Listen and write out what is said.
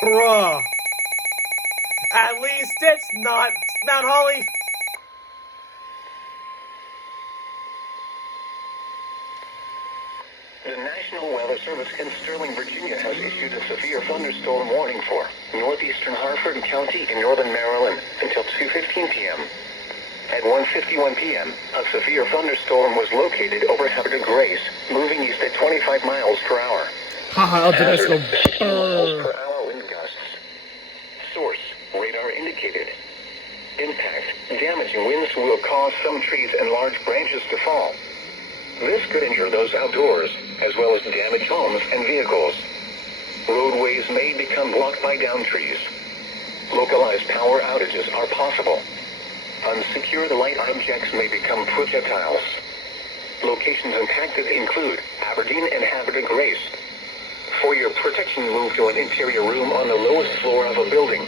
Bruh. At least it's not Mount Holly. The National Weather Service in Sterling, Virginia has issued a severe thunderstorm warning for northeastern Harford County in northern Maryland until 2:15 p.m. At 1:51 p.m., a severe thunderstorm was located over Havertide Grace, moving east at 25 miles per hour. Haha, Hazard, 60 miles per hour wind gusts. Source, radar indicated. Impact, damaging winds will cause some trees and large branches to fall. This could injure those outdoors, as well as damage homes and vehicles. Roadways may become blocked by downed trees. Localized power outages are possible. Unsecured light objects may become projectiles. Locations impacted include Aberdeen and Havertide Grace. For your protection, move to an interior room on the lowest floor of a building.